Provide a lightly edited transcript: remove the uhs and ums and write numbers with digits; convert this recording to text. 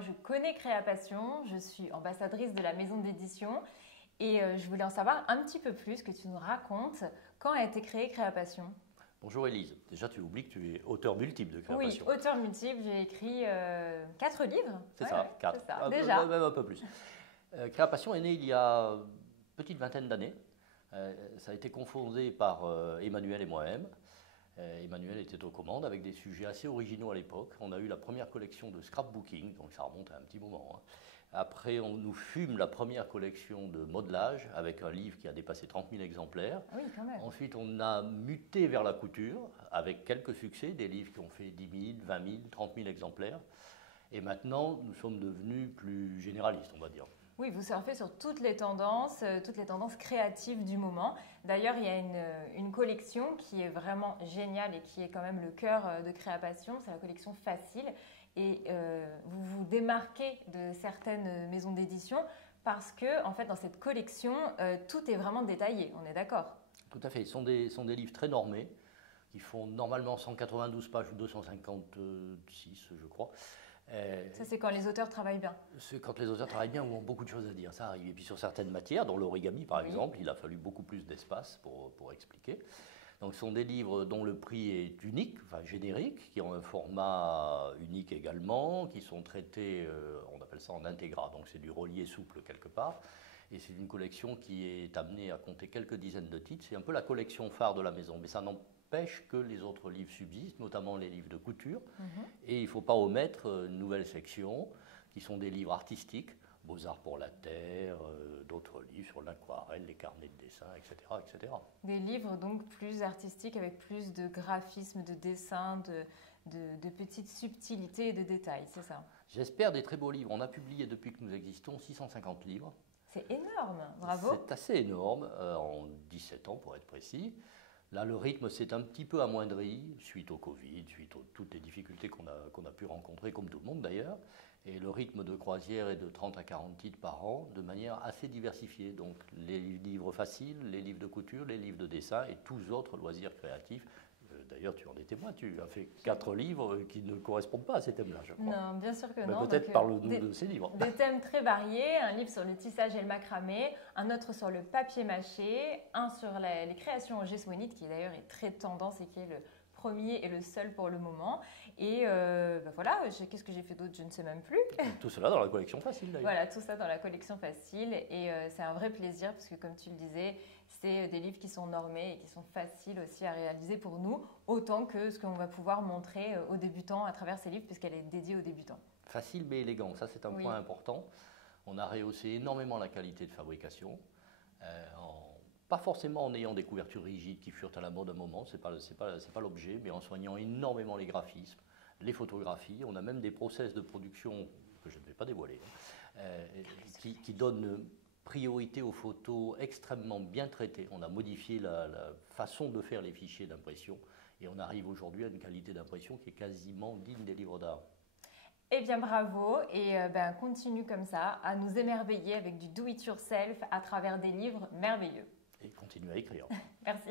moi je connais Créapassion, je suis ambassadrice de la maison d'édition et je voulais en savoir un petit peu plus, que tu nous racontes quand a été créée Créapassion. Bonjour Élise, déjà tu oublies que tu es auteur multiple de Créapassion. Oui, auteur multiple, j'ai écrit 4 livres. C'est ça, 4. Déjà. Même un peu plus. Créapassion est née il y a une petite vingtaine d'années. Ça a été confondé par Emmanuel et moi-même. Emmanuel était aux commandes avec des sujets assez originaux à l'époque. On a eu la première collection de scrapbooking, donc ça remonte à un petit moment. Hein. Après, on nous fume la première collection de modelage avec un livre qui a dépassé 30 000 exemplaires. Oui, quand même. Ensuite, on a muté vers la couture avec quelques succès, des livres qui ont fait 10 000, 20 000, 30 000 exemplaires. Et maintenant, nous sommes devenus plus généralistes, on va dire. Oui, vous surfez sur toutes les tendances créatives du moment. D'ailleurs, il y a une collection qui est vraiment géniale et qui est quand même le cœur de Créapassion, c'est la collection Facile. Et vous vous démarquez de certaines maisons d'édition parce que, en fait, dans cette collection, tout est vraiment détaillé, on est d'accord? Tout à fait, ce sont des livres très normés, qui font normalement 192 pages ou 256, je crois. Ça, c'est quand les auteurs travaillent bien. C'est quand les auteurs travaillent bien ou ont beaucoup de choses à dire, ça arrive. Et puis sur certaines matières, dont l'origami par exemple, il a fallu beaucoup plus d'espace pour expliquer. Donc ce sont des livres dont le prix est unique, enfin générique, qui ont un format unique également, qui sont traités, on appelle ça en intégrat, donc c'est du relié souple quelque part. Et c'est une collection qui est amenée à compter quelques dizaines de titres. C'est un peu la collection phare de la maison, mais ça n'empêche que les autres livres subsistent, notamment les livres de couture. Et il ne faut pas omettre une nouvelle section, qui sont des livres artistiques, Beaux-Arts pour la Terre, d'autres livres sur l'aquarelle, les carnets de dessin, etc., etc. Des livres donc plus artistiques avec plus de graphisme, de dessin, de petites subtilités et de détails, c'est ça? J'espère des très beaux livres. On a publié depuis que nous existons 650 livres. C'est énorme, bravo. C'est assez énorme, en 17 ans pour être précis. Là, le rythme s'est un petit peu amoindri suite au Covid, suite à toutes les difficultés qu'on a pu rencontrer, comme tout le monde d'ailleurs. Et le rythme de croisière est de 30 à 40 titres par an, de manière assez diversifiée. Donc les livres faciles, les livres de couture, les livres de dessin et tous autres loisirs créatifs. D'ailleurs, tu en es témoin, tu as fait 4 livres qui ne correspondent pas à ces thèmes-là, je crois. Non, bien sûr que mais non. Peut-être parle-nous de ces livres. Des thèmes très variés, un livre sur le tissage et le macramé, un autre sur le papier mâché, un sur les créations en gesso-init, qui d'ailleurs est très tendance et qui est le premier et le seul pour le moment. Et voilà, qu'est-ce que j'ai fait d'autre? Je ne sais même plus. Tout cela dans la collection Facile d'ailleurs. Voilà, tout ça dans la collection Facile. Et c'est un vrai plaisir parce que comme tu le disais, c'est des livres qui sont normés et qui sont faciles aussi à réaliser pour nous, autant que ce qu'on va pouvoir montrer aux débutants à travers ces livres puisqu'elle est dédiée aux débutants. Facile mais élégant, ça c'est un point important. On a rehaussé énormément la qualité de fabrication. Pas forcément en ayant des couvertures rigides qui furent à la mode à un moment, c'est pas l'objet, mais en soignant énormément les graphismes, les photographies. On a même des process de production que je ne vais pas dévoiler, qui donnent priorité aux photos extrêmement bien traitées. On a modifié la façon de faire les fichiers d'impression et on arrive aujourd'hui à une qualité d'impression qui est quasiment digne des livres d'art. Eh bien bravo et continue comme ça à nous émerveiller avec du do-it-yourself à travers des livres merveilleux. Et continue à écrire. Merci.